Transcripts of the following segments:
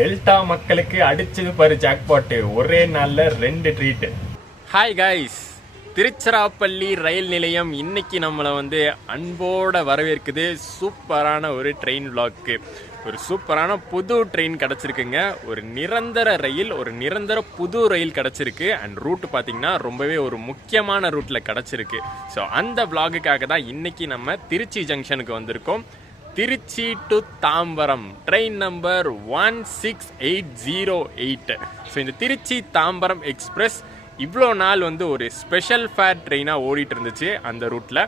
Delta மக்களுக்கு அடிச்சது பாரு ஜாக்பாட், ஒரே நாள்ல 2 ட்ரீட். ஹாய் கைஸ், திருச்சிராப்பள்ளி ரயில் நிலையம் இன்னைக்கு நம்மளை அன்போட வரவேற்குது. சூப்பரான ஒரு ட்ரெயின் விளாக்கு, ஒரு சூப்பரான புது ட்ரெயின் கிடச்சிருக்குங்க. ஒரு நிரந்தர ரயில், ஒரு நிரந்தர புது ரயில் கிடச்சிருக்கு. அண்ட் ரூட் பார்த்தீங்கன்னா ரொம்பவே ஒரு முக்கியமான ரூட்டில் கிடச்சிருக்கு. ஸோ அந்த விளாகுக்காக தான் இன்னைக்கு நம்ம திருச்சி ஜங்ஷனுக்கு வந்திருக்கோம். Trichy to Tambaram train number 16808. So இந்த திருச்சி தாம்பரம் எக்ஸ்பிரஸ் இவ்வளோ நாள் ஒரு ஸ்பெஷல் ஃபேர் ட்ரெயினாக ஓடிட்டு இருந்துச்சு அந்த ரூட்டில்.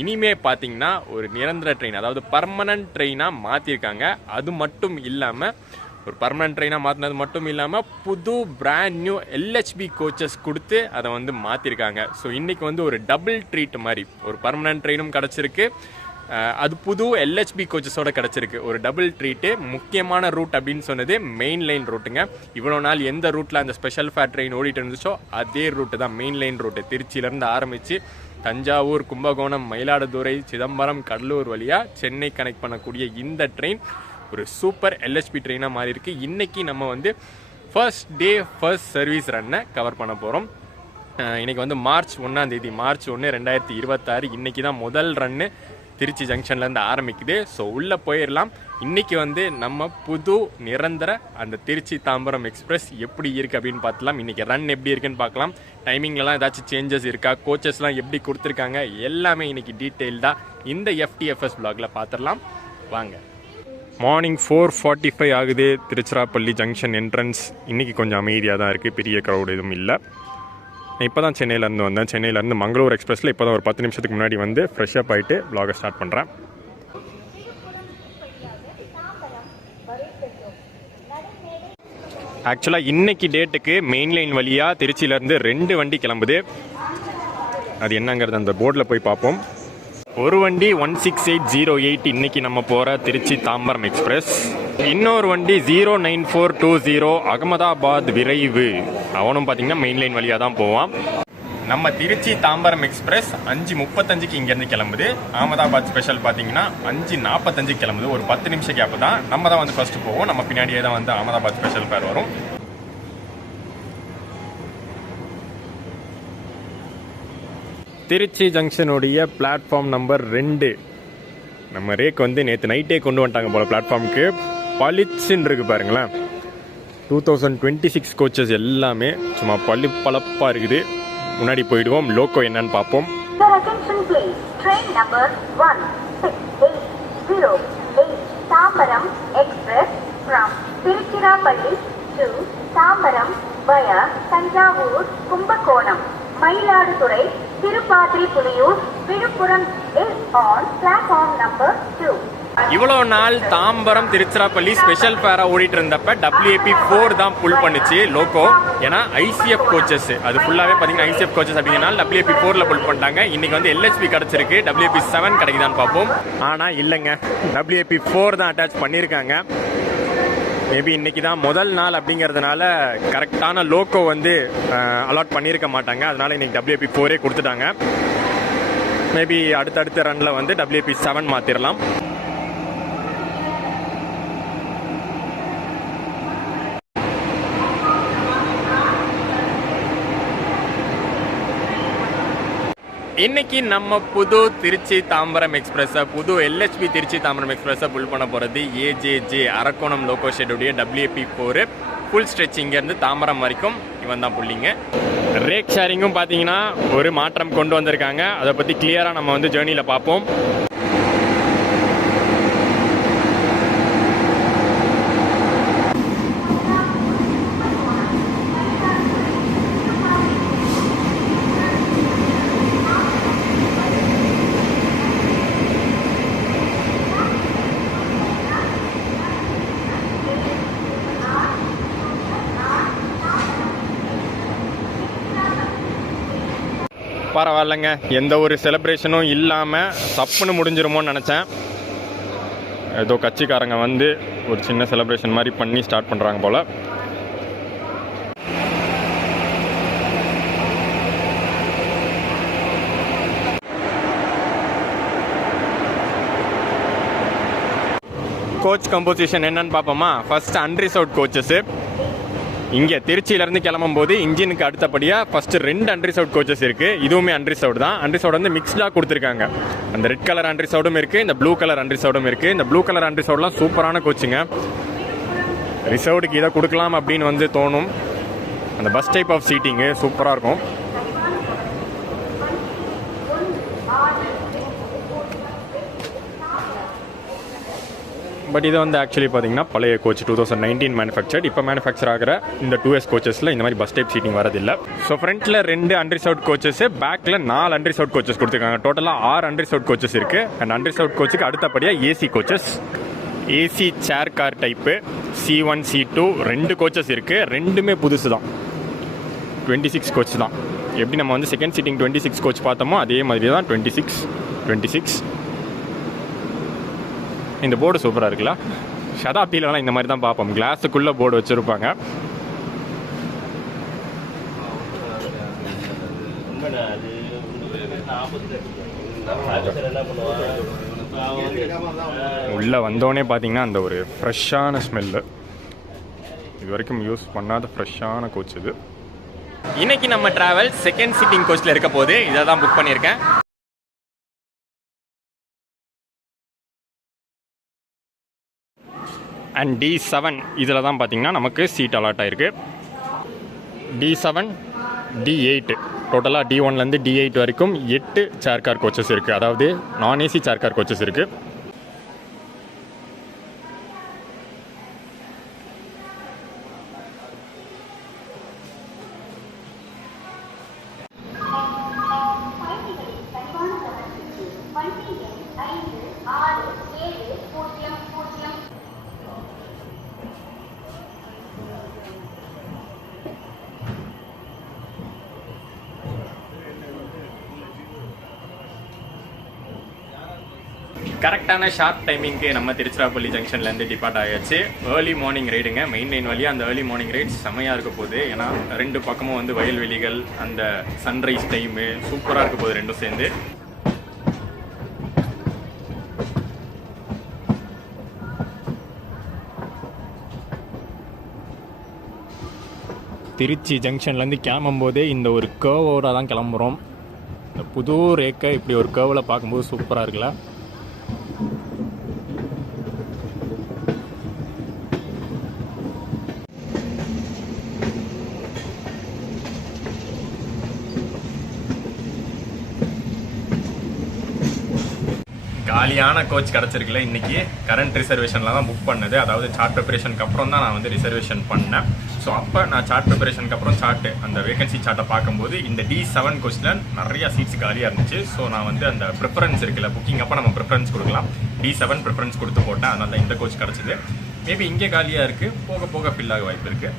இனிமே பார்த்தீங்கன்னா ஒரு நிரந்தர ட்ரெயின், அதாவது பர்மனன்ட் ட்ரெயினாக மாற்றிருக்காங்க. அது மட்டும் இல்லாமல், ஒரு பர்மனன்ட் ட்ரெயினாக மாற்றினது மட்டும் இல்லாமல் புது பிராண்ட் நியூ எல்ஹெச்பி கோச்சஸ் கொடுத்து அதை மாற்றிருக்காங்க. ஸோ இன்றைக்கி ஒரு டபுள் ட்ரீட் மாதிரி, ஒரு பர்மனன்ட் ட்ரெயினும் கிடச்சிருக்கு, அது புது எல்ஹெச்பி கோச்சஸோட கிடச்சிருக்கு. ஒரு டபுள் ட்ரீட்டு. முக்கியமான ரூட் அப்படின்னு சொன்னது மெயின் லைன் ரூட்டுங்க. இவ்வளோ நாள் எந்த ரூட்டில் அந்த ஸ்பெஷல் ஃபேர் ட்ரெயின் ஓடிட்டு இருந்துச்சோ அதே ரூட்டு தான் மெயின் லைன் ரூட்டு. திருச்சியிலேருந்து ஆரம்பித்து தஞ்சாவூர், கும்பகோணம், மயிலாடுதுறை, சிதம்பரம், கடலூர் வழியாக சென்னை கனெக்ட் பண்ணக்கூடிய இந்த ட்ரெயின் ஒரு சூப்பர் எல்ஹெச்பி ட்ரெயினாக மாறி இருக்கு. இன்றைக்கி நம்ம ஃபர்ஸ்ட் டே ஃபர்ஸ்ட் சர்வீஸ் ரன்னை கவர் பண்ண போகிறோம். இன்றைக்கி மார்ச் 1 மார்ச் 1, 2026. இன்றைக்கி தான் முதல் ரன்னு திருச்சி ஜங்ஷன்லேருந்து ஆரம்பிக்குது. ஸோ உள்ளே போயிடலாம். இன்றைக்கி நம்ம புது நிரந்தர அந்த திருச்சி தாம்பரம் எக்ஸ்பிரஸ் எப்படி இருக்குது அப்படின்னு பார்த்துலாம். இன்றைக்கி ரன் எப்படி இருக்குன்னு பார்க்கலாம். டைமிங்லலாம் ஏதாச்சும் சேஞ்சஸ் இருக்கா, கோச்சஸ்லாம் எப்படி கொடுத்துருக்காங்க, எல்லாமே இன்றைக்கி டீட்டெயில்டாக இந்த எஃப்டிஎஃப்எஸ் வ்ளாகில் பார்த்துடலாம். வாங்க. மார்னிங் 4:45 ஆகுது. திருச்சிராப்பள்ளி ஜங்ஷன் என்ட்ரன்ஸ் இன்றைக்கி கொஞ்சம் அமைதியாக தான் இருக்குது, பெரிய க்ரௌட் எதுவும் இல்லை. இப்போ தான் சென்னையிலேருந்து வந்தேன். சென்னையிலேருந்து மங்களூர் எக்ஸ்பிரஸில் இப்போ தான் ஒரு 10 நிமிஷத்துக்கு முன்னாடி ஃப்ரெஷ்ஷப் ஆகிட்டு வ்ளாகை ஸ்டார்ட் பண்ணுறேன். ஆக்சுவலாக இன்றைக்கி டேட்டுக்கு மெயின் லைன் வழியாக திருச்சியிலேருந்து 2 வண்டி கிளம்புது. அது என்னங்கிறது அந்த போர்டில் போய் பார்ப்போம். ஒரு வண்டி 16808 இன்னைக்கு நம்ம போகிற திருச்சி தாம்பரம் எக்ஸ்பிரஸ். இன்னொரு வண்டி 09420 அகமதாபாத் விரைவு. அவனும் பார்த்தீங்கன்னா மெயின் லைன் வழியாக தான் போவான். நம்ம திருச்சி தாம்பரம் எக்ஸ்பிரஸ் 5:35க்கு இங்கேருந்து கிளம்புது. அகமதாபாத் ஸ்பெஷல் பார்த்தீங்கன்னா 5:45 கிளம்புது. ஒரு 10 நிமிஷம் கேப்பு தான். நம்ம தான் ஃபர்ஸ்ட் போவோம். நம்ம பின்னாடியே தான் அகமதாபாத் ஸ்பெஷல் பேர் வரும். திருச்சி ஜங்ஷனுடைய பிளாட்ஃபார்ம் நம்பர் 2. நம்ம ரேக் நேற்று நைட்டே கொண்டு வந்துட்டாங்க போல் பிளாட்ஃபார்முக்கு. பளிச்சுன்னு இருக்குது பாருங்களேன். 2026 கோச்சஸ் எல்லாமே சும்மா பளப்பாக இருக்குது. முன்னாடி போயிடுவோம், லோக்கோ என்னன்னு பார்ப்போம். Tambaram express from Tiruchirappalli to Tambaram via Thanjavur, Kumbakonam, Mayiladuthurai, Tiruppadiripuliyur, Villupuram is on platform number 2. இவ்வளோ நாள் தாம்பரம் திருச்சிராப்பள்ளி ஸ்பெஷல் ஃபேரா ஓடிட்டு இருந்தப்ப WAP4 தான் புல் பண்ணிச்சு லோக்கோ. ஏன்னா ICF கோச்சஸ் அது ஃபுல்லாகவே பார்த்தீங்கன்னா ICF கோச்சஸ் அப்படிங்கிறனால WAP4ல புல் பண்ணிட்டாங்க. இன்னைக்கு LHP கிடச்சிருக்கு. WAP7 கிடைக்குதான்னு பார்ப்போம். ஆனால் இல்லைங்க, WAP4 தான் அட்டாச் பண்ணியிருக்காங்க. மேபி இன்றைக்கி தான் முதல் நாள் அப்படிங்கிறதுனால கரெக்டான லோக்கோ அலாட் பண்ணியிருக்க மாட்டாங்க. அதனால் இன்றைக்கி WAP4 கொடுத்துட்டாங்க. மேபி அடுத்தடுத்த ரனில் WAP7 மாற்றிடலாம். இன்னைக்கு நம்ம புது திருச்சி தாம்பரம் எக்ஸ்பிரஸை, புது LHP திருச்சி தாம்பரம் எக்ஸ்பிரஸை புல் பண்ண போகிறது AJJ அரக்கோணம் லோக்கோ ஷெட்டுடைய WAP4 ஃபுல் ஸ்ட்ரெச். இங்கேருந்து தாம்பரம் வரைக்கும் இவன் தான் புல்லிங்க. ரேக் ஷேரிங்கும் பார்த்தீங்கன்னா ஒரு மாற்றம் கொண்டு வந்திருக்காங்க. அதை பற்றி கிளியராக நம்ம ஜேர்னியில் பார்ப்போம். பரவாயில்லைங்க, எந்த ஒரு செலிப்ரேஷனும் இல்லாமல் சப்புன்னு முடிஞ்சிருமோன்னு நினச்சேன். ஏதோ கட்சிக்காரங்க ஒரு சின்ன செலிப்ரேஷன் மாதிரி பண்ணி ஸ்டார்ட் பண்ணுறாங்க போல். கோச் கம்போசிஷன் என்னன்னு பார்ப்போமா. First unreserved coaches. இங்கே திருச்சியிலேருந்து கிளம்பும் போது இன்ஜினுக்கு அடுத்தபடியாக ஃபஸ்ட்டு 2 அன்ரிசர்வ்ட் கோச்சஸ் இருக்குது. இதுவுமே அன்ரிசர்வ்டு தான். அன்ரிசர்வ்டு வந்து மிக்ஸ்டாக கொடுத்துருக்காங்க. அந்த ரெட் கலர் அன்ரிசர்வ்டும் இருக்குது, இந்த ப்ளூ கலர் அன்ரிசர்வ்டும் இருக்குது. இந்த ப்ளூ கலர் அன்ரிசர்வ்லாம் சூப்பரான கோச்சுங்க. ரிசர்வ்டுக்கு இதை கொடுக்கலாம் அப்படின்னு வந்து தோணும். அந்த பஸ் டைப் ஆஃப் சீட்டிங்கு சூப்பராக இருக்கும். பட் இது வந்து ஆக்சுவலி பார்த்தீங்கன்னா பழைய கோச் 2019 மேனுஃபேக்சர்ட். இப்போ மேனுஃபேக்சர் ஆகிற இந்த 2S கோச்சஸில் இந்த மாதிரி பஸ் டைப் சீட்டிங் வரதில்லை. ஸோ ஃப்ரண்ட்டில் 2 அன்ரிசர்வ்ட் கோச்சஸ், பேக்கில் 4 அன்ரிசர்வ்ட் கோச்சஸ் கொடுத்துருக்காங்க. டோட்டலாக 6 அன்ரிசர்வ்ட் கோச்சஸ் இருக்குது. அண்ட் அன்ரிசர்வ்ட் கோச்சுக்கு அடுத்தபடியாக AC coaches, AC chair car type C1 C2 2 coaches இருக்குது. ரெண்டுமே புதுசு தான். 26 கோச் தான். எப்படி நம்ம வந்து செகண்ட் சீட்டிங் 26 கோச் பார்த்தோமோ அதே மாதிரி தான் 26. இந்த போர்டு சூப்பராக இருக்குல்ல. சதாப்தியிலலாம் இந்த மாதிரி தான் பார்ப்போம். கிளாஸுக்குள்ளே போர்டு வச்சுருப்பாங்க. உள்ளே வந்தோடனே பார்த்தீங்கன்னா அந்த ஒரு ஃப்ரெஷ்ஷான ஸ்மெல்லு. இது வரைக்கும் யூஸ் பண்ணாத ஃப்ரெஷ்ஷான கோச் இது. இன்னைக்கு நம்ம டிராவல் செகண்ட் சீட்டிங் கோச்சில் இருக்க போது இதை தான் புக் பண்ணியிருக்கேன். அண்ட் D7 இதில் தான் பார்த்தீங்கன்னா நமக்கு சீட் அலாட் ஆகிருக்கு. D7 D8 டோட்டலாக D1லேருந்து D8 வரைக்கும் 8 சேர் கார் கோச்சஸ் இருக்குது. அதாவது நான் ஏசி சேர் கார் கோச்சஸ் இருக்குது. கரெக்டான ஷார்ப் டைமிங்க்கு நம்ம திருச்சிராப்பள்ளி ஜங்ஷன்லேருந்து டிபார்ட் ஆகியாச்சு. ஏர்லி மார்னிங் ரைடுங்க. மெயின் லைன் வழியாக அந்த ஏர்லி மார்னிங் ரைட்ஸ் செம்மையாக இருக்க போகுது. ஏன்னா 2 பக்கமும் வந்து வயல்வெளிகள், அந்த சன்ரைஸ் டைமு சூப்பராக இருக்க போகுது ரெண்டும் சேர்ந்து. திருச்சி ஜங்ஷன்லேருந்து கிளம்பும்போதே இந்த ஒரு கேர்வோட தான் கிளம்புறோம். இந்த புது ரேக்கை இப்படி ஒரு கேர்வில் பார்க்கும்போது சூப்பராக இருக்குல்ல. காலியான கோச் கிடச்சிருக்குல்ல. இன்றைக்கி கரண்ட் ரிசர்வேஷனில் தான் புக் பண்ணது. அதாவது சார்ட் ப்ரிப்பரேஷனுக்கு அப்புறம் தான் நான் வந்து ரிசர்வேஷன் பண்ணேன். ஸோ அப்போ நான் சார்ட் ப்ரிப்பரேஷனுக்கு அப்புறம் அந்த வேகன்சி சார்ட்டை பார்க்கும்போது இந்த D7 கோச்சில் நிறையா சீட்ஸ் காலியாக இருந்துச்சு. ஸோ நான் வந்து அந்த ப்ரிஃபரன்ஸ் இருக்குல்ல, புக்கிங் அப்போ நம்ம ப்ரிஃபரன்ஸ் கொடுக்கலாம். D7 ப்ரிஃபரன்ஸ் கொடுத்து போட்டேன். அதனால தான் இந்த கோச் கிடச்சிது. மேபி இங்கே காலியாக இருக்குது, போக போக ஃபில் ஆக வாய்ப்பு இருக்குது.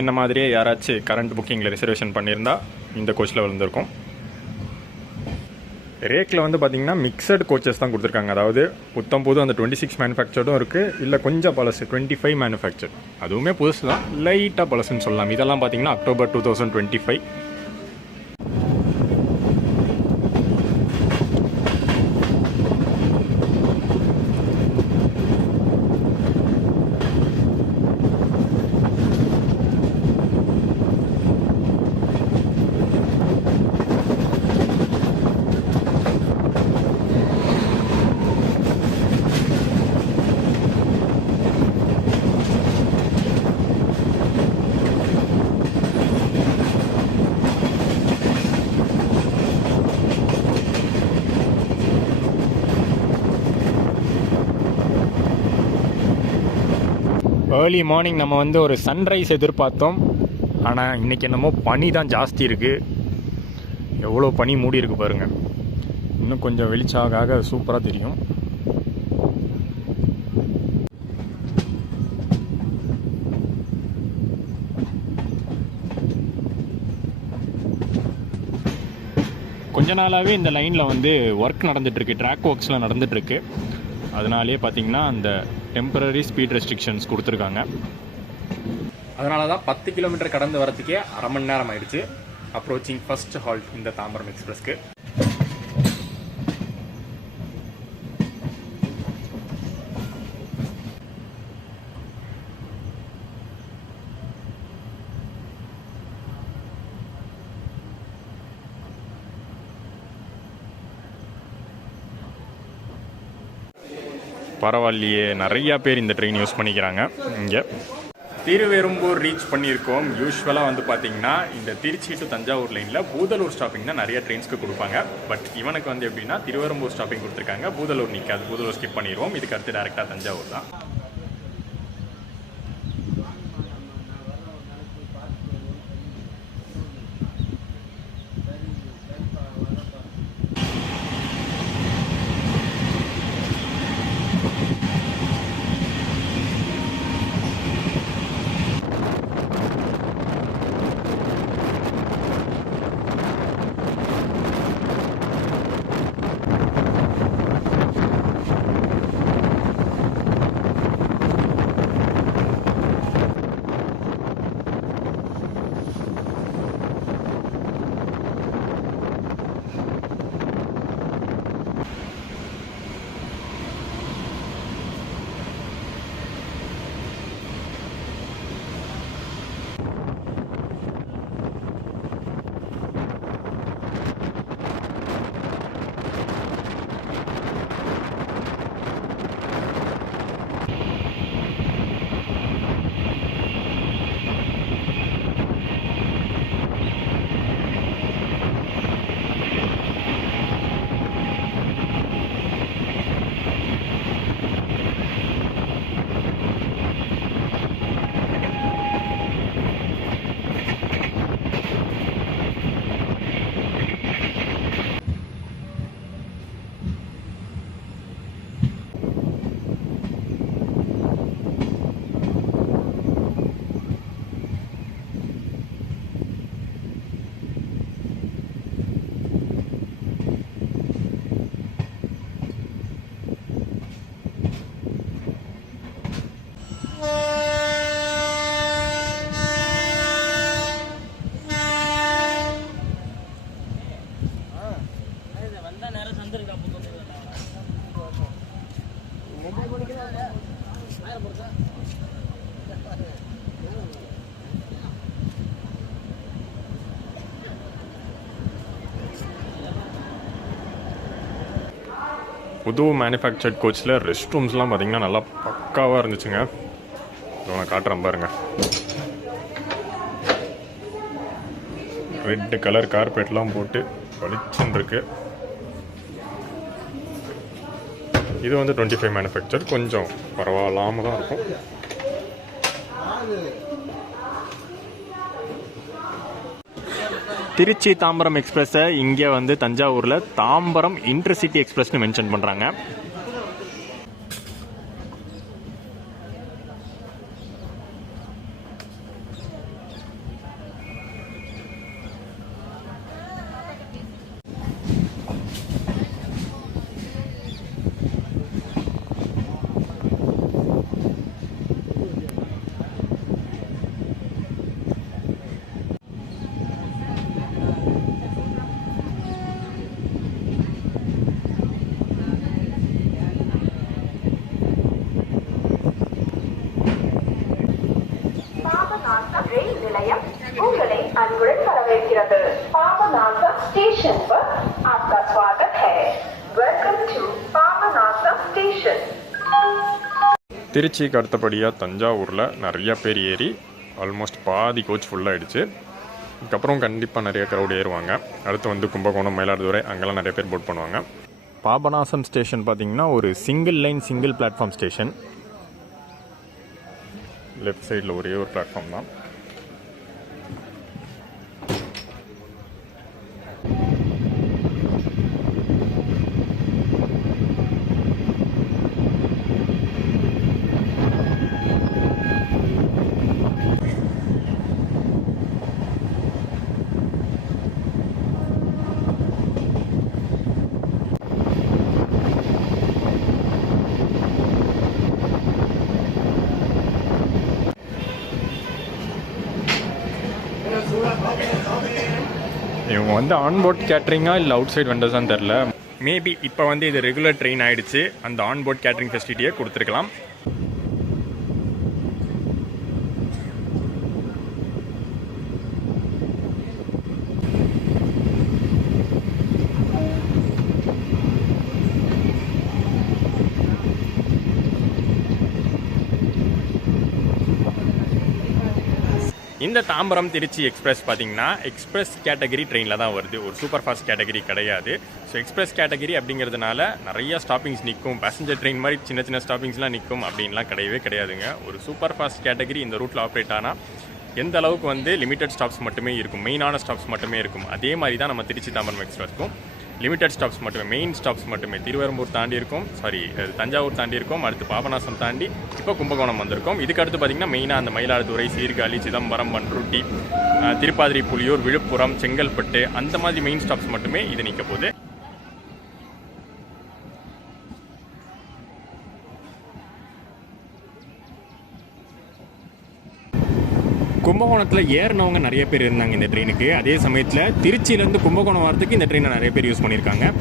என்ன மாதிரியே யாராச்சும் கரண்ட் புக்கிங்கில் ரிசர்வேஷன் பண்ணியிருந்தால் இந்த கோச்சில் விழுந்திருக்கும். ரேக்கில் வந்து பார்த்தீங்கன்னா மிக்சட் கோச்சஸ் தான் கொடுத்துருக்காங்க. அதாவது புத்தம் புது அந்த 26 மேனுஃபேக்சர்டும் இருக்குது, இல்லை கொஞ்சம் பழசு 25 மேனுஃபேக்சர். அதுவுமே புதுசு தான், லைட்டாக பழசுன்னு சொல்லலாம். இதெல்லாம் பார்த்தீங்கன்னா அக்டோபர் 2025. ஏர்லி மார்னிங் நம்ம வந்து ஒரு சன்ரைஸ் எதிர்பார்த்தோம். ஆனால் இன்றைக்கி என்னமோ பனி தான் ஜாஸ்தி இருக்குது. எவ்வளோ பனி மூடி இருக்குது பாருங்கள். இன்னும் கொஞ்சம் வெளிச்சாக சூப்பராக தெரியும். கொஞ்ச நாளாகவே இந்த லைனில் வந்து ஒர்க் நடந்துகிட்ருக்கு, ட்ராக் ஒர்க்ஸ்லாம் நடந்துகிட்ருக்கு. அதனாலே பார்த்தீங்கன்னா அந்த டெம்பரரி ஸ்பீட் ரெஸ்ட்ரிக்ஷன்ஸ் கொடுத்துருக்காங்க. அதனால தான் 10 கிலோமீட்டர் கடந்து வரத்துக்கே அரை மணி நேரம் ஆயிடுச்சு. அப்ரோச்சிங் ஃபர்ஸ்ட் ஹால்ட் இந்த தாம்பரம் எக்ஸ்பிரஸ்க்கு. பரவாயில்லையே, நிறையா பேர் இந்த ட்ரெயின் யூஸ் பண்ணிக்கிறாங்க. இங்கே திருவெரும்பூர் ரீச் பண்ணியிருக்கோம். யூஸ்வலாக வந்து பார்த்தீங்கன்னா இந்த திருச்சி டு தஞ்சாவூர் லைனில் பூதலூர் ஸ்டாப்பிங் தான் நிறைய ட்ரெயின்ஸ்க்கு கொடுப்பாங்க. பட் இவனுக்கு வந்து எப்படின்னா திருவெரும்பூர் ஸ்டாப்பிங் கொடுத்துருக்காங்க. பூதலூர் நிற்காது, பூதலூர் ஸ்கிப் பண்ணிடுவோம். இதுக்கு அடுத்து டேரெக்டாக தஞ்சாவூர் தான். புது மேனுஃபேக்சர்ட் கோச்சில் ரெஸ்ட் ரூம்ஸ்லாம் பார்த்திங்கன்னா நல்லா பக்காவாக இருந்துச்சுங்க. நான் காட்டுறேன் பாருங்கள். ரெட் கலர் கார்பெட்லாம் போட்டு பளிச்சுன்னு இருக்கு. இது வந்து 25 மேனுஃபேக்சர், கொஞ்சம் பரவாயில்லாமல் தான் இருக்கும். திருச்சி தாம்பரம் எக்ஸ்பிரஸை இங்கே வந்து தஞ்சாவூரில் தாம்பரம் இன்டர்சிட்டி எக்ஸ்பிரஸ்னு மென்ஷன் பண்ணுறாங்க. उंगले अनगुण வரவேற்கிறது. பாபநாசம் ஸ்டேஷன் पर आपका स्वागत है. Welcome to Papanasam station. திருச்சிக்கு அடுத்தபடியாக தஞ்சாவூரில் நிறையா பேர் ஏறி ஆல்மோஸ்ட் பாதி கோச் ஃபுல்லாகிடுச்சு. இதுக்கப்புறம் கண்டிப்பாக நிறைய க்ரௌட் ஏறுவாங்க. அடுத்து வந்து கும்பகோணம், மயிலாடுதுறை அங்கெல்லாம் நிறைய பேர் போட் பண்ணுவாங்க. பாபநாசம் ஸ்டேஷன் பார்த்திங்கன்னா ஒரு single line single platform station. Left சைடில் ஒரே ஒரு பிளாட்ஃபார்ம் தான். இவங்க வந்து ஆன்போர்ட் கேட்ரிங்கா இல்லை அவுட் சைட் வெண்டர்ஸான்னு தெரில. மேபி இப்போ வந்து இது ரெகுலர் ட்ரெயின் ஆகிடுச்சு, அந்த ஆன்போர்ட் கேட்ரிங் ஃபெசிலிட்டியை கொடுத்துருக்கலாம். இந்த தாம்பரம் திருச்சி எக்ஸ்பிரஸ் பார்த்தீங்கன்னா எக்ஸ்பிரஸ் கேட்டகரி ட்ரெயினில் தான் வருது, ஒரு சூப்பர் ஃபாஸ்ட் கேட்டகரி கிடையாது. ஸோ எக்ஸ்பிரஸ் கேட்டகரி அப்படிங்கிறதுனால நிறைய ஸ்டாப்பிங்ஸ் நிற்கும், பேசஞ்சர் ட்ரெயின் மாதிரி சின்ன சின்ன ஸ்டாப்பிங்ஸ்லாம் நிற்கும் அப்படின்லாம் கிடையவே கிடையாதுங்க. ஒரு சூப்பர் ஃபாஸ்ட் கேட்டகரி இந்த ரூட்டில் ஆப்ரேட் ஆனால் எந்த அளவுக்கு வந்து லிமிட்டட் ஸ்டாப்ஸ் மட்டுமே இருக்கும், மெயினான ஸ்டாப்ஸ் மட்டுமே இருக்கும். அதே மாதிரி தான் நம்ம திருச்சி தாம்பரம் எக்ஸ்பிரஸ்க்கும் லிமிட்டட் ஸ்டாப்ஸ் மட்டுமே, மெயின் ஸ்டாப்ஸ் மட்டுமே. திருவெரும்பூர் தாண்டி இருக்கும், தஞ்சாவூர் தாண்டி இருக்கும், அடுத்து பாபநாசம் தாண்டி இப்போ கும்பகோணம் வந்திருக்கும். இதுக்கு அடுத்து பார்த்திங்கன்னா மெயினாக அந்த மயிலாடுதுறை, சீர்காழி, சிதம்பரம், பண்ருட்டி, திருப்பாதிரி, புலியூர், விழுப்புரம், செங்கல்பட்டு அந்த மாதிரி மெயின் ஸ்டாப்ஸ் மட்டுமே இது நிற்க போகுது. கும்பகோணத்தில் ஏறினவங்க நிறைய பேர் இருந்தாங்க இந்த ட்ரெயினுக்கு. அதே சமயத்தில் திருச்சியிலேருந்து கும்பகோணம் வரதுக்கு இந்த ட்ரெயினை நிறைய பேர் யூஸ் பண்ணியிருக்காங்க.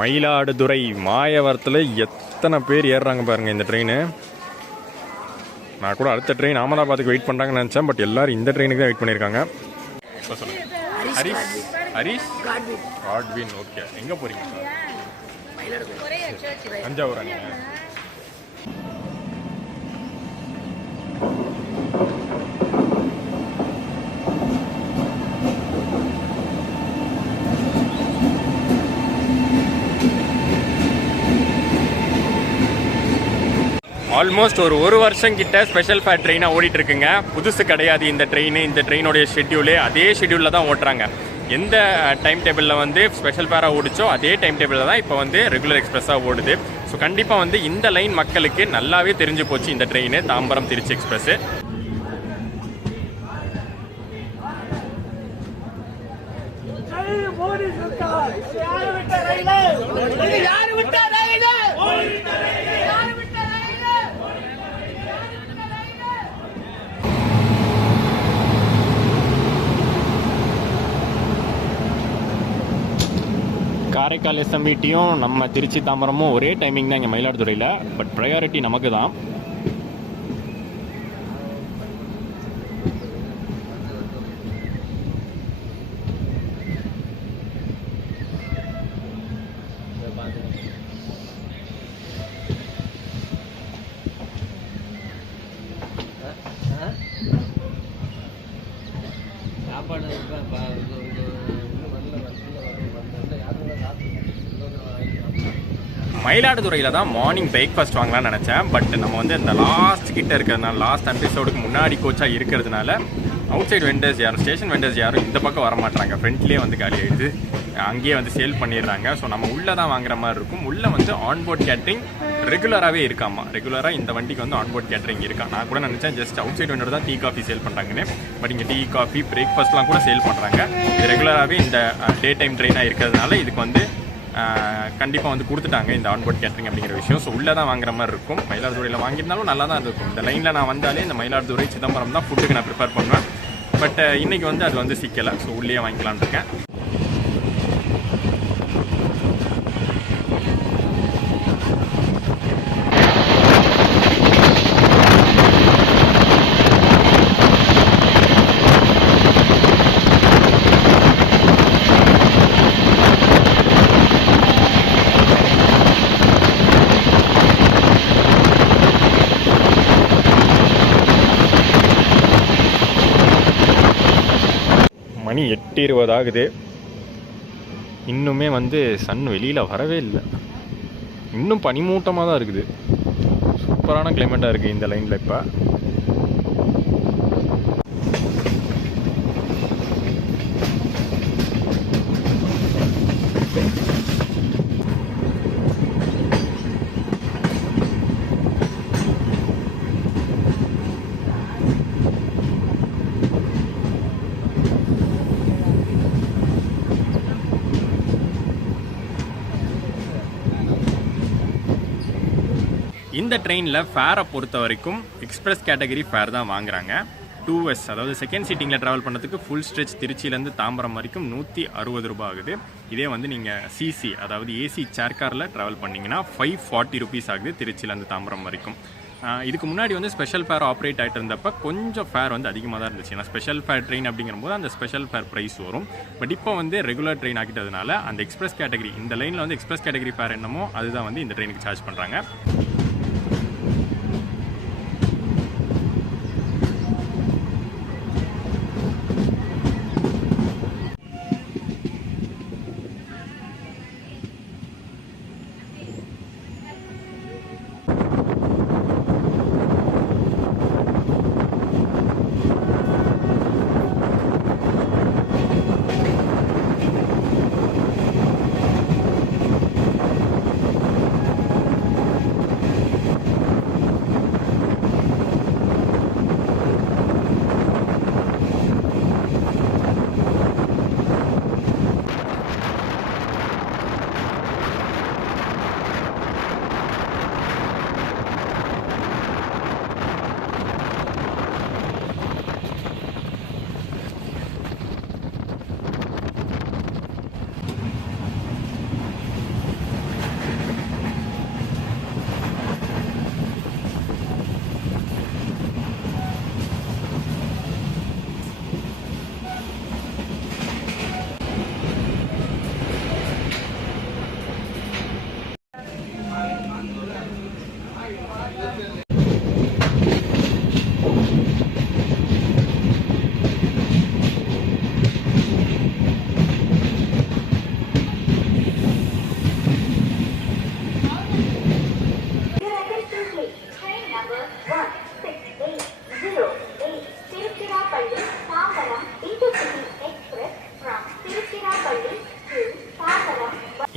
மயிலாடுதுறை மாயவரத்தில் எத்தனை பேர் ஏறுறாங்க பாருங்கள் இந்த ட்ரெயின். நான் கூட அடுத்த ட்ரெயின் அகமதாபாத்துக்கு வெயிட் பண்ணுறாங்கன்னு நினச்சேன், பட் எல்லோரும் இந்த ட்ரெயினுக்கு தான் வெயிட் பண்ணியிருக்காங்க. ஹரிஷ் ஹரிஷ் காட்வின். ஓகே, எங்கே போகிறீங்க? தஞ்சாவூரா நீங்கள்? ஆல்மோஸ்ட் ஒரு வருஷம் கிட்ட ஸ்பெஷல் ஃபேர் ட்ரெயினாக ஓடிட்டு இருக்குங்க. புதுசு கிடையாது இந்த ட்ரெயின். இந்த ட்ரெயினுடைய ஷெட்யூலே அதே ஷெட்யூலில் தான் ஓட்டுறாங்க. எந்த டைம் டேபிளில் வந்து ஸ்பெஷல் ஃபேராக ஓடிச்சோ அதே டைம் டேபிளில் தான் இப்போ வந்து ரெகுலர் எக்ஸ்பிரஸாக ஓடுது. ஸோ கண்டிப்பாக வந்து இந்த லைன் மக்களுக்கு நல்லாவே தெரிஞ்சு போச்சு இந்த ட்ரெயின் தாம்பரம் திருச்சி எக்ஸ்பிரஸ். காரைக்கால் எஸ்எம்விடியும் நம்ம திருச்சி தாம்பரமும் ஒரே டைமிங் தான் இங்கே மயிலாடுதுறையில். பட் ப்ரையாரிட்டி நமக்கு தான். மயிலாடுதுறையில் தான் மார்னிங் பிரேக்ஃபாஸ்ட் வாங்கலாம்னு நினச்சேன். பட் நம்ம வந்து இந்த லாஸ்ட் கிட்ட இருக்கிறதுனால, லாஸ்ட் எபிசோடுக்கு முன்னாடி கோச்சாக இருக்கிறதுனால அவுட் சைடு வெண்டர்ஸ் யாரும், ஸ்டேஷன் வெண்டர்ஸ் யாரும் இந்த பக்கம் வர மாட்டாங்க. ஃப்ரண்ட்லேயே வந்து காலி ஆகிடுது, அங்கேயே வந்து சேல் பண்ணிடுறாங்க. ஸோ நம்ம உள்ளே தான் வாங்குற மாதிரி இருக்கும். உள்ளே வந்து ஆன்போர்ட் கேட்ரிங் ரெகுலராகவே இருக்காமா. ரெகுலராக இந்த வண்டிக்கு வந்து ஆன்போர்ட் கேட்ரிங் இருக்கா. நான் கூட நினச்சேன் ஜஸ்ட் அவுட் சைடு வெண்டர் தான் டீ காஃபி சேல் பண்ணுறாங்கன்னு. பட் இங்கே டீ காஃபி பிரேக்ஃபாஸ்ட்லாம் கூட சேல் பண்ணுறாங்க. இது ரெகுலராகவே இந்த டே டைம் ட்ரெயினாக இருக்கிறதுனால இதுக்கு வந்து கண்டிப்பாக வந்து கொடுத்துட்டாங்க இந்த ஆன்போர்ட் கேட்ரிங் அப்படிங்கிற விஷயம். ஸோ உள்ளே தான் வாங்குற மாதிரி இருக்கும். மயிலாடுதுறையில் வாங்கியிருந்தாலும் நல்லா தான் இருக்கும். இந்த லைனில் நான் வந்தாலே இந்த மயிலாடுதுறை சிதம்பரம் தான் ஃபுட்டுக்கு நான் ப்ரிப்பேர் பண்ணுவேன். பட் இன்றைக்கி வந்து அது வந்து சிக்கலை. ஸோ உள்ளே வாங்கிக்கலான்னு இருக்கேன். மணி 8:20 ஆகுது. இன்னுமே வந்து சன் வெளியில் வரவே இல்லை. இன்னும் பனிமூட்டமாக தான் இருக்குது. சூப்பரான கிளைமேட்டாக இருக்குது இந்த லைனில். இப்போ இந்த ட்ரெயினில் ஃபேரை பொறுத்த வரைக்கும் எக்ஸ்பிரஸ் கேட்டகரி ஃபேர் தான் வாங்குறாங்க. 2S அதாவது செகண்ட் சீட்டிங்கில் ட்ராவல் பண்ணுறதுக்கு ஃபுல் ஸ்ட்ரெச் திருச்சியிலேருந்து தாம்பரம் வரைக்கும் 160 ரூபா ஆகுது. இதே வந்து நீங்கள் சிசி அதாவது ஏசி சேர் காரில் ட்ராவல் பண்ணிங்கன்னா 540 ருபீஸ் ஆகுது திருச்சியிலேருந்து தாம்பரம் வரைக்கும். இதுக்கு முன்னாடி வந்து ஸ்பெஷல் ஃபேர் ஆப்ரேட் ஆகிட்டு இருந்தப்போ கொஞ்சம் ஃபேர் வந்து அதிகமாக தான் இருந்துச்சு. ஏன்னா ஸ்பெஷல் ஃபேர் ட்ரெயின் அப்படிங்கும்போது அந்த ஸ்பெஷல் ஃபேர் ப்ரைஸ் வரும். பட் இப்போ வந்து ரெகுலர் ட்ரெயின் ஆக்கிட்டதுனால அந்த எக்ஸ்பிரஸ் கேட்டகரி இந்த லைனில் வந்து எக்ஸ்பிரஸ் கேட்டகரி ஃபேர் என்னமோ அதுதான் வந்து இந்த ட்ரெயினுக்கு சார்ஜ் பண்ணுறாங்க.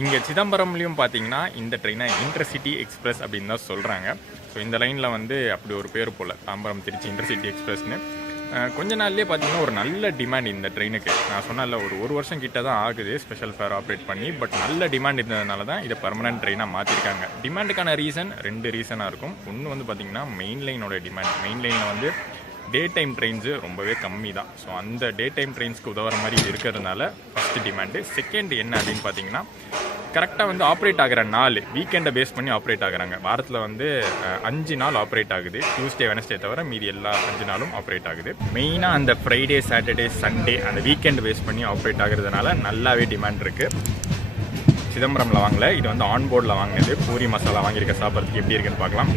இங்கே சிதம்பரம்லேயும் பார்த்தீங்கன்னா இந்த ட்ரெயினை இன்டர்சிட்டி எக்ஸ்பிரஸ் அப்படின்னு தான் சொல்கிறாங்க. ஸோ இந்த லைனில் வந்து அப்படி ஒரு பேர் போல் தாம்பரம் திருச்சி இன்டர்சிட்டி எக்ஸ்பிரஸ்னு. கொஞ்ச நாள்லேயே பார்த்தீங்கன்னா ஒரு நல்ல டிமாண்ட் இந்த ட்ரெயினுக்கு. நான் சொன்னல ஒரு வருஷம் கிட்ட தான் ஆகுது ஸ்பெஷல் ஃபேர் ஆப்ரேட் பண்ணி. பட் நல்ல டிமாண்ட் இருந்ததுனால தான் இதை பர்மனன்ட் ட்ரெயினாக மாற்றிருக்காங்க. டிமாண்டுக்கான ரீசன் 2 ரீசனாக இருக்கும். ஒன்று வந்து பார்த்திங்கன்னா மெயின் லைனோட டிமாண்ட். மெயின் லைனில் வந்து டே டைம் ட்ரெயின்ஸு ரொம்பவே கம்மி தான். ஸோ அந்த டே டைம் ட்ரெயின்ஸ்க்கு உதவுற மாதிரி இருக்கிறதுனால ஃபஸ்ட்டு டிமாண்டு. செகண்ட் என்ன அப்படின்னு பார்த்தீங்கன்னா கரெக்டாக வந்து ஆப்ரேட் ஆகிற நாள் வீக்கெண்டை பேஸ் பண்ணி ஆப்ரேட் ஆகுறாங்க. வாரத்தில் வந்து 5 நாள் ஆப்ரேட் ஆகுது. டியூஸ்டே வெனஸ்டே தவிர மீதி எல்லா 5 நாளும் ஆப்ரேட் ஆகுது. மெயினாக அந்த ஃப்ரைடே சாட்டர்டே சண்டே அந்த வீக்கெண்ட் பேஸ் பண்ணி ஆப்ரேட் ஆகுறதுனால நல்லாவே டிமாண்ட் இருக்குது. சிதம்பரமில் வாங்கலை, இது வந்து ஆன்போர்டில் வாங்கினது. பூரி மசாலா வாங்கியிருக்க சாப்பிட்றதுக்கு எப்படி இருக்குன்னு பார்க்கலாம்.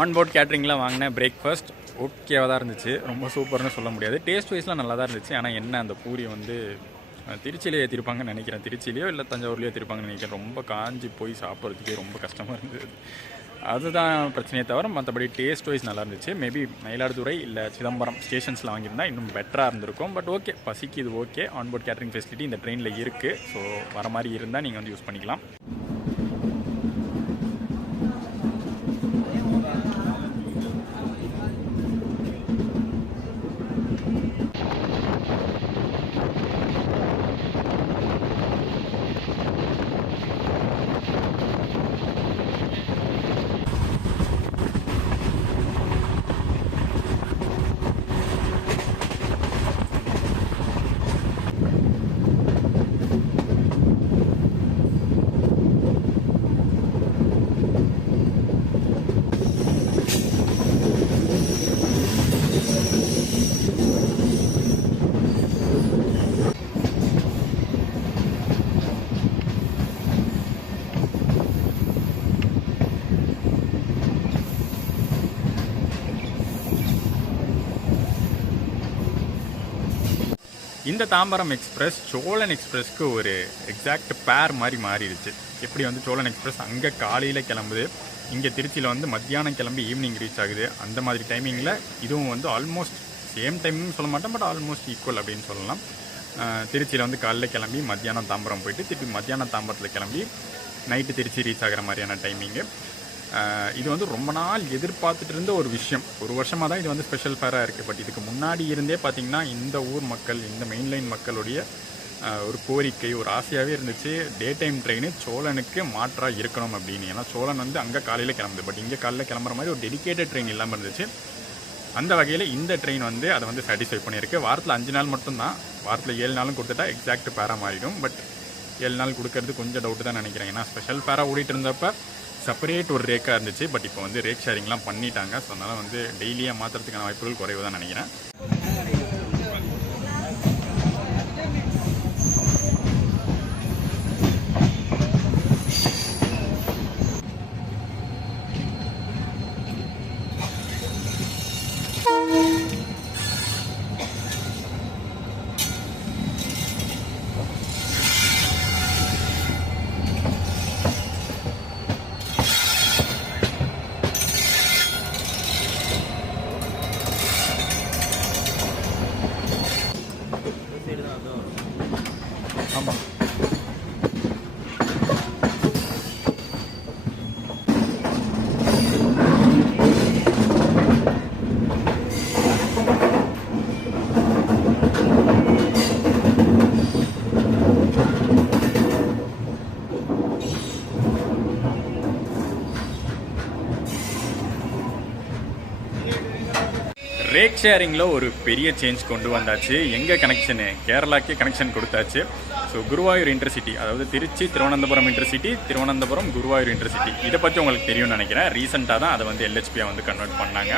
ஆன்போர்ட் கேட்ரிங்லாம் வாங்கினேன். பிரேக்ஃபாஸ்ட் ஓகேவாக தான் இருந்துச்சு. ரொம்ப சூப்பர்னு சொல்ல முடியாது. டேஸ்ட் வைஸ்லாம் நல்லா தான் இருந்துச்சு. ஆனால் என்ன அந்த பூரி வந்து திருச்சியிலே ஏற்றிருப்பாங்கன்னு நினைக்கிறேன். திருச்சியிலையோ இல்லை தஞ்சாவூர்லேயோ ஏற்றிருப்பாங்கன்னு நினைக்கிறேன். ரொம்ப காஞ்சி போய் சாப்பிட்றதுக்கே ரொம்ப கஷ்டமாக இருந்தது. அதுதான் பிரச்சனையே தவிர மற்றபடி டேஸ்ட் வைஸ் நல்லா இருந்துச்சு. மேபி மயிலாடுதுறை இல்லை சிதம்பரம் ஸ்டேஷன்ஸில் வாங்கியிருந்தா இன்னும் பெட்டராக இருந்திருக்கும். பட் ஓகே, பசிக்கு இது ஓகே. ஆன்போர்ட் கேட்டரிங் ஃபெசிலிட்டி இந்த ட்ரெயினில் இருக்குது. ஸோ வர மாதிரி இருந்தால் நீங்கள் வந்து யூஸ் பண்ணிக்கலாம். இந்த தாம்பரம் எக்ஸ்பிரஸ் சோழன் எக்ஸ்பிரஸ்க்கு ஒரு எக்ஸாக்ட் பேர் மாதிரி மாறிடுச்சு. எப்படி வந்து சோழன் எக்ஸ்பிரஸ் அங்கே காலையில் கிளம்புது, இங்கே திருச்சியில் வந்து மத்தியானம் கிளம்பி ஈவினிங் ரீச் ஆகுது. அந்த மாதிரி டைமிங்கில் இதுவும் வந்து ஆல்மோஸ்ட் சேம் டைமிங்னு சொல்ல மாட்டேன், பட் ஆல்மோஸ்ட் ஈக்குவல் அப்படின்னு சொல்லலாம். திருச்சியில் வந்து காலையில் கிளம்பி மத்தியானம் தாம்பரம் போயிட்டு திருப்பி மத்தியானம் தாம்பரத்தில் கிளம்பி நைட்டு திருச்சி ரீச் ஆகிற மாதிரியான டைமிங்கு. இது வந்து ரொம்ப நாள் எதிர்பார்த்துட்டு இருந்த ஒரு விஷயம். ஒரு வருஷமாக தான் இது வந்து ஸ்பெஷல் ஃபேராக இருக்குது. பட் இதுக்கு முன்னாடி இருந்தே பார்த்திங்கன்னா இந்த ஊர் மக்கள், இந்த மெயின்லைன் மக்களுடைய ஒரு கோரிக்கை, ஒரு ஆசையாகவே இருந்துச்சு. டே டைம் ட்ரெயின் சோழனுக்கு மாற்றாக இருக்கணும் அப்படின்னு. ஏன்னா சோழன் வந்து அங்கே காலையில் கிளம்புது, பட் இங்கே காலையில் கிளம்புற மாதிரி ஒரு டெடிக்கேட்டட் ட்ரெயின் இல்லாமல் இருந்துச்சு. அந்த வகையில் இந்த ட்ரெயின் வந்து அதை வந்து சாட்டிஸ்ஃபை பண்ணியிருக்கு. வாரத்தில் 5 நாள் மட்டும்தான், வாரத்தில் 7 நாளும் கொடுத்துட்டா எக்ஸாக்ட் ஃபேராக மாறிடும். பட் 7 நாள் கொடுக்கறது கொஞ்சம் டவுட்டு தான் நினைக்கிறேன். ஏன்னா ஸ்பெஷல் ஃபேராக ஓடிட்டு இருந்தப்போ செப்பரேட் ஒரு ரேக்காக இருந்துச்சு. பட் இப்போ வந்து ரேக் ஷேரிங்லாம் பண்ணிட்டாங்க. ஸோ அதனால் வந்து டெய்லியாக மாற்றுறதுக்கான வாய்ப்புகள் குறைவு தான் நினைக்கிறேன். ஆமாம், ரேக் ஷேரிங்கில் ஒரு பெரிய சேஞ்ச் கொண்டு வந்தாச்சு. எங்கே கனெக்ஷனு, கேரளாக்கே கனெக்ஷன் கொடுத்தாச்சு. ஸோ குருவாயூர் இன்டர்சிட்டி, அதாவது திருச்சி திருவனந்தபுரம் இன்டர்சிட்டி, திருவனந்தபுரம் குருவாயூர் இன்டர்சிட்டி, இதை பற்றி உங்களுக்கு தெரியும்னு நினைக்கிறேன். ரீசெண்டாக தான் அதை வந்து LHPயாக வந்து கன்வெர்ட் பண்ணாங்க.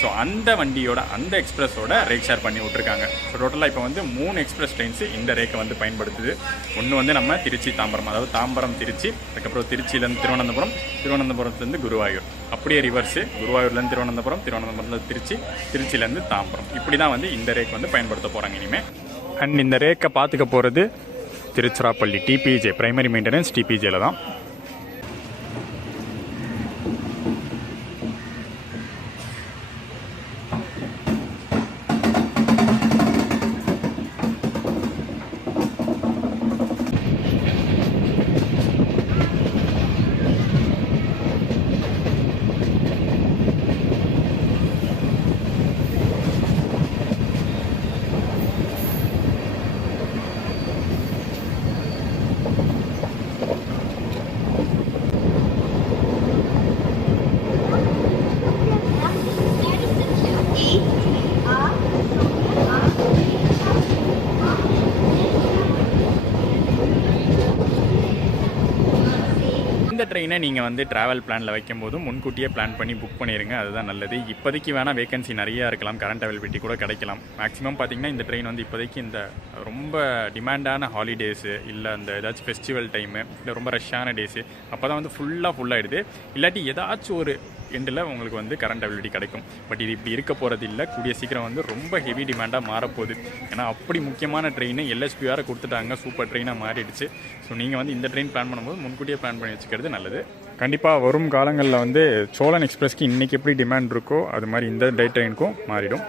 ஸோ அந்த வண்டியோட, அந்த எக்ஸ்பிரஸோட ரேக் ஷேர் பண்ணி விட்ருக்காங்க. ஸோ டோட்டலாக இப்போ வந்து 3 எக்ஸ்பிரஸ் ட்ரெயின்ஸ் இந்த ரேக்கை வந்து பயன்படுத்துது. ஒன்று வந்து நம்ம திருச்சி தாம்பரம், அதாவது தாம்பரம் திருச்சி, அதுக்கப்புறம் திருச்சியிலேருந்து திருவனந்தபுரம், திருவனந்தபுரத்துலேருந்து குருவாயூர், அப்படியே ரிவர்ஸு குருவாயூர்லேருந்து திருவனந்தபுரம், திருவனந்தபுரத்துலேருந்து திருச்சி, திருச்சியிலேருந்து தாம்பரம். இப்படி தான் வந்து இந்த ரேக் வந்து பயன்படுத்த போகிறாங்க இனிமேல். அண்ட் இந்த ரேக்கை பார்த்துக்க போகிறது திருச்சிராப்பள்ளி TPJ, பிரைமரி மெயின்டெனன்ஸ் TPJல தான். இந்த ட்ரெயினை நீங்கள் வந்து ட்ராவல் பிளானில் வைக்கும் போதும் முன்கூட்டியே பிளான் பண்ணி புக் பண்ணிடுங்க, அதுதான் நல்லது. இப்போதைக்கு வேணால் வேகன்சி நிறையா இருக்கலாம், கரண்ட் அவைலபிலிட்டி கூட கிடைக்கலாம். மேக்ஸிமம் பார்த்திங்கன்னா இந்த ட்ரெயின் வந்து இப்போதைக்கு இந்த ரொம்ப டிமாண்டான ஹாலிடேஸு, இல்லை அந்த ஏதாச்சும் ஃபெஸ்டிவல் டைமு, இல்லை ரொம்ப ரஷ்ஷான டேஸு, அப்போ தான் வந்து ஃபுல்லாகிடுது. இல்லாட்டி ஏதாச்சும் ஒரு எண்டில் உங்களுக்கு வந்து கரண்ட் அவைலபிலிட்டி கிடைக்கும். பட் இது இப்படி இருக்க போகிறது இல்லை. கூடிய சீக்கிரம் வந்து ரொம்ப ஹெவி டிமாண்டாக மாறப்போகுது. ஏன்னா அப்படி முக்கியமான ட்ரெயின் LHP வேறு கொடுத்துட்டாங்க, சூப்பர் ட்ரெயினாக மாறிடுச்சு. ஸோ நீங்கள் வந்து இந்த ட்ரெயின் பிளான் பண்ணும்போது முன்கூட்டியே பிளான் பண்ணி வச்சுக்கிறது நல்லது. கண்டிப்பாக வரும் காலங்களில் வந்து சோழன் எக்ஸ்பிரஸ்க்கு இன்றைக்கி எப்படி டிமாண்ட் இருக்கோ அது மாதிரி இந்த டே ட்ரெயினுக்கும் மாறிடும்.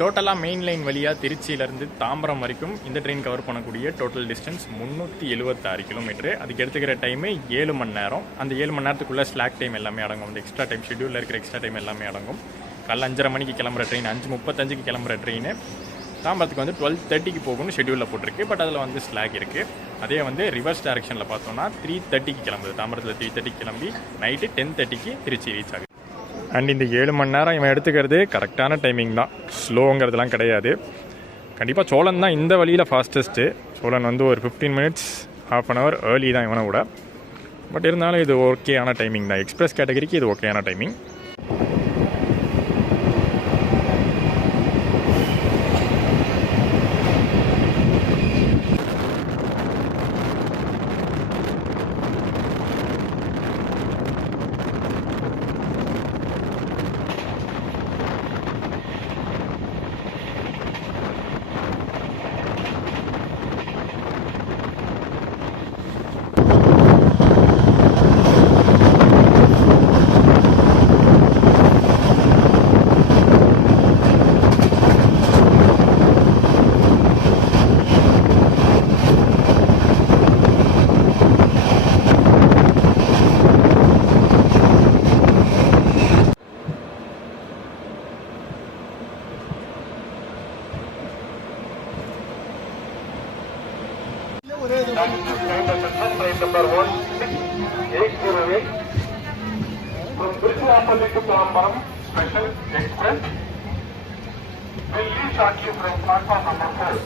டோட்டலாக மெயின் லைன் வழியாக திருச்சியிலேருந்து தாம்பரம் வரைக்கும் இந்த ட்ரெயின் கவர் பண்ணக்கூடிய டோட்டல் டிஸ்டன்ஸ் 376 கிலோமீட்டரு. அதுக்கு எடுத்துக்கிற டைமு 7 மணி நேரம். அந்த 7 மணி நேரத்துக்குள்ளே ஸ்லாக் டைம் எல்லாமே அடங்கும். அந்த எக்ஸ்ட்ரா டைம் ஷெட்யூலில் இருக்கிற எக்ஸ்ட்ரா டைம் எல்லாமே அடங்கும். காலைல 5:30 மணிக்கு கிளம்புற ட்ரெயின் 5:35 கிளம்புற ட்ரெயின் தாம்பரத்துக்கு வந்து 12:30 போகணும்னு ஷெட்யூலில் போட்டிருக்கு. பட் அதில் வந்து ஸ்லாக் இருக்குது. அதே வந்து ரிவர்ஸ் டைரக்ஷனில் பார்த்தோம்னா 3:30 கிளம்புது. தாம்பரத்தில் 3:30 கிளம்பி நைட்டு 10:30 திருச்சி ரீச் ஆகுது. அண்ட் இந்த 7 மணி நேரம் இவன் எடுத்துக்கிறது கரெக்டான டைமிங் தான், ஸ்லோங்கிறதுலாம் கிடையாது. கண்டிப்பாக சோழன் தான் இந்த வழியில் ஃபாஸ்டஸ்ட்டு. சோழன் வந்து ஒரு 15 மினிட்ஸ் ½ அன் ஹவர் ஏர்லி தான் இவனை விட. பட் இருந்தாலும் இது ஓகேயான டைமிங் தான். எக்ஸ்பிரஸ் கேட்டகரிக்கு இது ஓகேயான timing. Train number 16808 from Tiruchirappalli to Tambaram Special Express will leave shortly from platform number 4.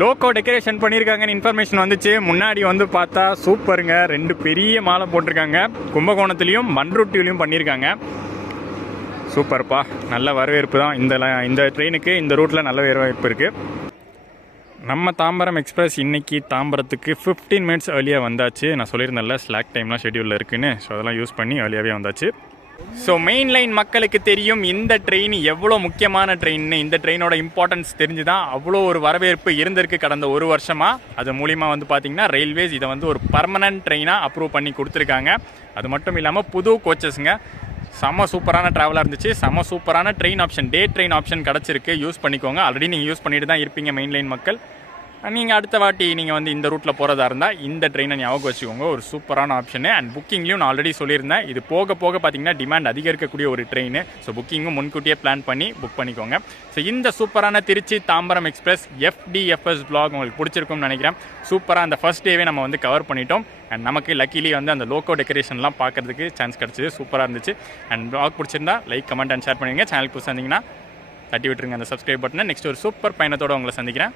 Loco decoration பண்ணியிருக்காங்கன்னு இன்ஃபர்மேஷன் வந்துச்சு. முன்னாடி வந்து பார்த்தா சூப்பருங்க, 2 பெரிய மாலை போட்டிருக்காங்க. கும்பகோணத்துலேயும் பன்ருட்டிலையும் பண்ணியிருக்காங்க. சூப்பர்ப்பா, நல்ல வரவேற்பு தான் இந்த ட்ரெயினுக்கு. இந்த ரூட்டில் நல்ல வரவேற்பு இருக்குது. நம்ம தாம்பரம் எக்ஸ்பிரஸ் இன்றைக்கி தாம்பரத்துக்கு 15 மினிட்ஸ் ஏர்லியாக வந்தாச்சு. நான் சொல்லியிருந்தேன்ல ஸ்லாக் டைம்லாம் ஷெட்யூலில் இருக்குன்னு. ஸோ அதெல்லாம் யூஸ் பண்ணி ஏர்லியாகவே வந்தாச்சு. ஸோ மெயின் லைன் மக்களுக்கு தெரியும் இந்த ட்ரெயின் எவ்வளோ முக்கியமான ட்ரெயின்னு. இந்த ட்ரெயினோட இம்பார்ட்டன்ஸ் தெரிஞ்சு தான் அவ்வளோ ஒரு வரவேற்பு இருந்திருக்கு கடந்த ஒரு வருஷமாக. அது மூலிமா வந்து பார்த்திங்கன்னா ரயில்வேஸ் இதை வந்து ஒரு பர்மனன்ட் ட்ரெயினாக அப்ரூவ் பண்ணி கொடுத்துருக்காங்க. அது மட்டும் இல்லாமல் புது கோச்சஸுங்க, செம்ம சூப்பரான ட்ராவலாக இருந்துச்சு. செம்ம சூப்பரான ட்ரெயின் ஆப்ஷன், டே ட்ரெயின் ஆப்ஷன் கிடச்சிருக்கு. யூஸ் பண்ணிக்கோங்க. ஆல்ரெடி நீங்கள் யூஸ் பண்ணிட்டு தான் இருப்பீங்க மெயின் லைன் மக்கள். நீங்கள் அடுத்த வாட்டி நீங்கள் வந்து இந்த ரூட்டில் போகிறதா இருந்தால் இந்த ட்ரெயினை ஞாபகம் வச்சுக்கோங்க. ஒரு சூப்பரான ஆப்ஷனு. அண்ட் புக்கிங்லேயும் நான் ஆல்ரெடி சொல்லியிருந்தேன், இது போக போக பார்த்தீங்கன்னா டிமாண்ட் அதிகரிக்கக்கூடிய ஒரு ட்ரெயின். ஸோ புக்கிங்கும் முன்கூட்டியே பிளான் பண்ணி புக் பண்ணிக்கோங்க. ஸோ இந்த சூப்பரான Trichy Tambaram express FDFS vlog உங்களுக்கு பிடிச்சிருக்கும்னு நினைக்கிறேன். சூப்பராக அந்த ஃபர்ஸ்ட் டேவே நம்ம வந்து கவர் பண்ணிட்டோம். அண்ட் நமக்கு லக்கிலி வந்து அந்த லோக்கோ டெக்கரேஷன்லாம் பார்க்கறதுக்கு சான்ஸ் கிடச்சிது. சூப்பராக இருந்துச்சு. அண்ட் vlog பிடிச்சிருந்தா லைக், கமெண்ட் அண்ட் ஷேர் பண்ணுவீங்க. சேனலுக்கு புதுசாக இருந்தீங்கன்னா தட்டி விட்டுருங்க அந்த சப்ஸ்கிரைப் பட்டனை. நெக்ஸ்ட் ஒரு சூப்பர் பயணத்தோடு உங்களை சந்திக்கிறேன்.